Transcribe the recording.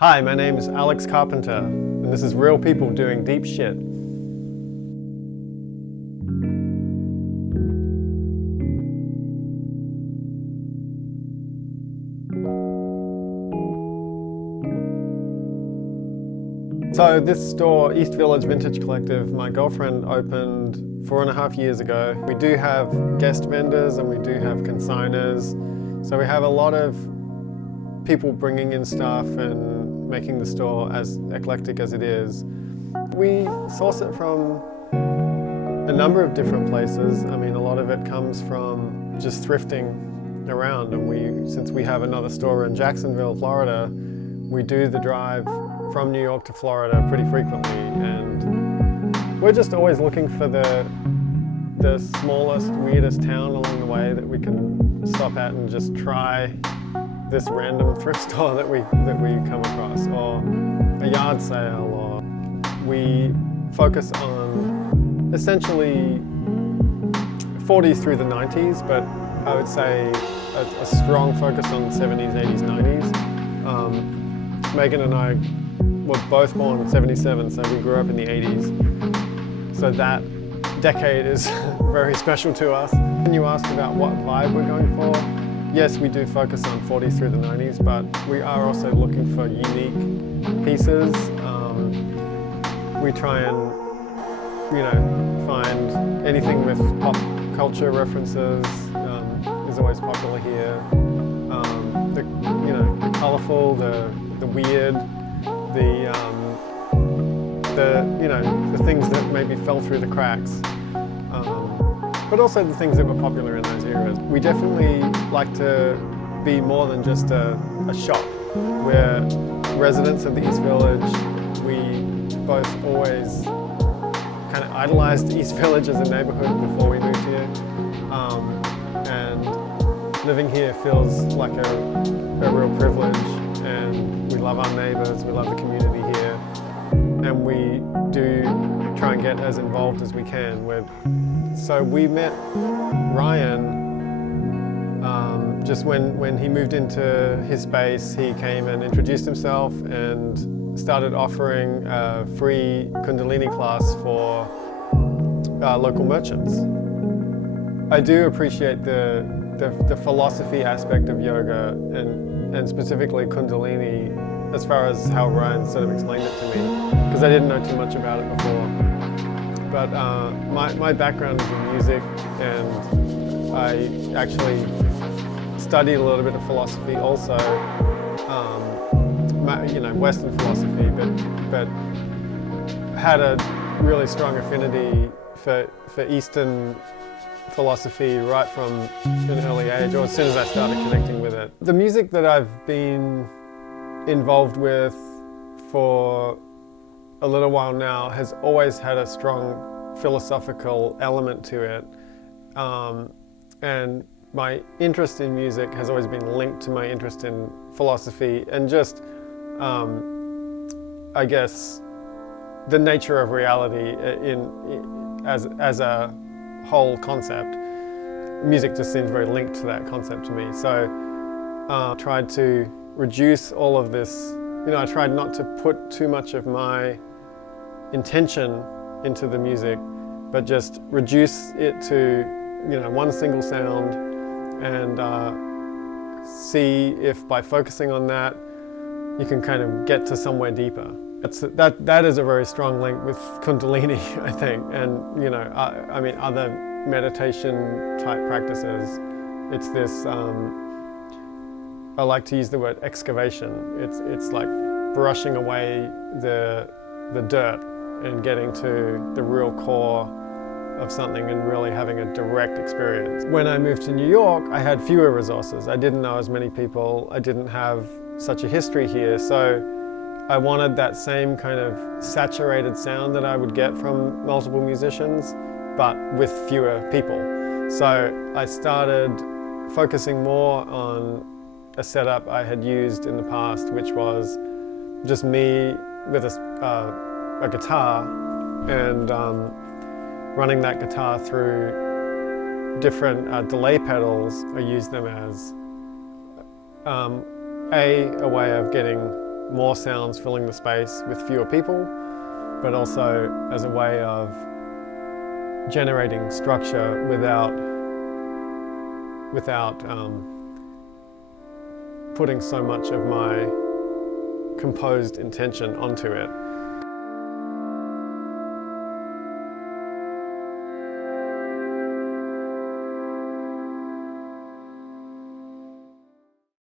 Hi, my name is Alex Carpenter, and this is Real People Doing Deep Shit. So this store, East Village Vintage Collective, my girlfriend opened 4.5 years ago. We do have guest vendors and we do have consigners. So we have a lot of people bringing in stuff and making the store as eclectic as it is. We source it from a number of different places. I mean, a lot of it comes from just thrifting around, and since we have another store in Jacksonville, Florida, we do the drive from New York to Florida pretty frequently, and we're just always looking for the smallest, weirdest town along the way that we can stop at and just try this random thrift store that we come across, or a yard sale, or we focus on essentially 40s through the 90s, but I would say a strong focus on 70s, 80s, 90s. Megan and I were both born in 77, so we grew up in the 80s. So that decade is very special to us. And you asked about what vibe we're going for. Yes, we do focus on 40s through the 90s, but we are also looking for unique pieces. We try and, find anything with pop culture references is always popular here. The colourful, the weird, the things that maybe fell through the cracks, but also the things that were popular in those eras. We definitely like to be more than just a shop. We're residents of the East Village. We both always kind of idolized the East Village as a neighborhood before we moved here, and living here feels like a real privilege, and we love our neighbors, we love the community here, and we do try and get as involved as we can. So we met Ryan just when he moved into his space. He came and introduced himself and started offering a free Kundalini class for local merchants. I do appreciate the philosophy aspect of yoga and specifically Kundalini, as far as how Ryan sort of explained it to me, because I didn't know too much about it before. But my background is in music, and I actually studied a little bit of philosophy also, Western philosophy, but had a really strong affinity for Eastern philosophy right from an early age, or as soon as I started connecting with it. The music that I've been involved with for a little while now has always had a strong philosophical element to it, and my interest in music has always been linked to my interest in philosophy and just I guess the nature of reality as a whole concept. Music just seems very linked to that concept to me. So I tried to reduce all of this. I tried not to put too much of my intention into the music, but just reduce it to one single sound, and see if by focusing on that you can kind of get to somewhere deeper. That is a very strong link with Kundalini, I think, and I mean other meditation type practices. It's this I like to use the word excavation. It's like brushing away the dirt and getting to the real core of something and really having a direct experience. When I moved to New York, I had fewer resources. I didn't know as many people. I didn't have such a history here, so I wanted that same kind of saturated sound that I would get from multiple musicians, but with fewer people. So I started focusing more on a setup I had used in the past, which was just me with a guitar and running that guitar through different delay pedals. I use them as a way of getting more sounds filling the space with fewer people, but also as a way of generating structure without putting so much of my composed intention onto it.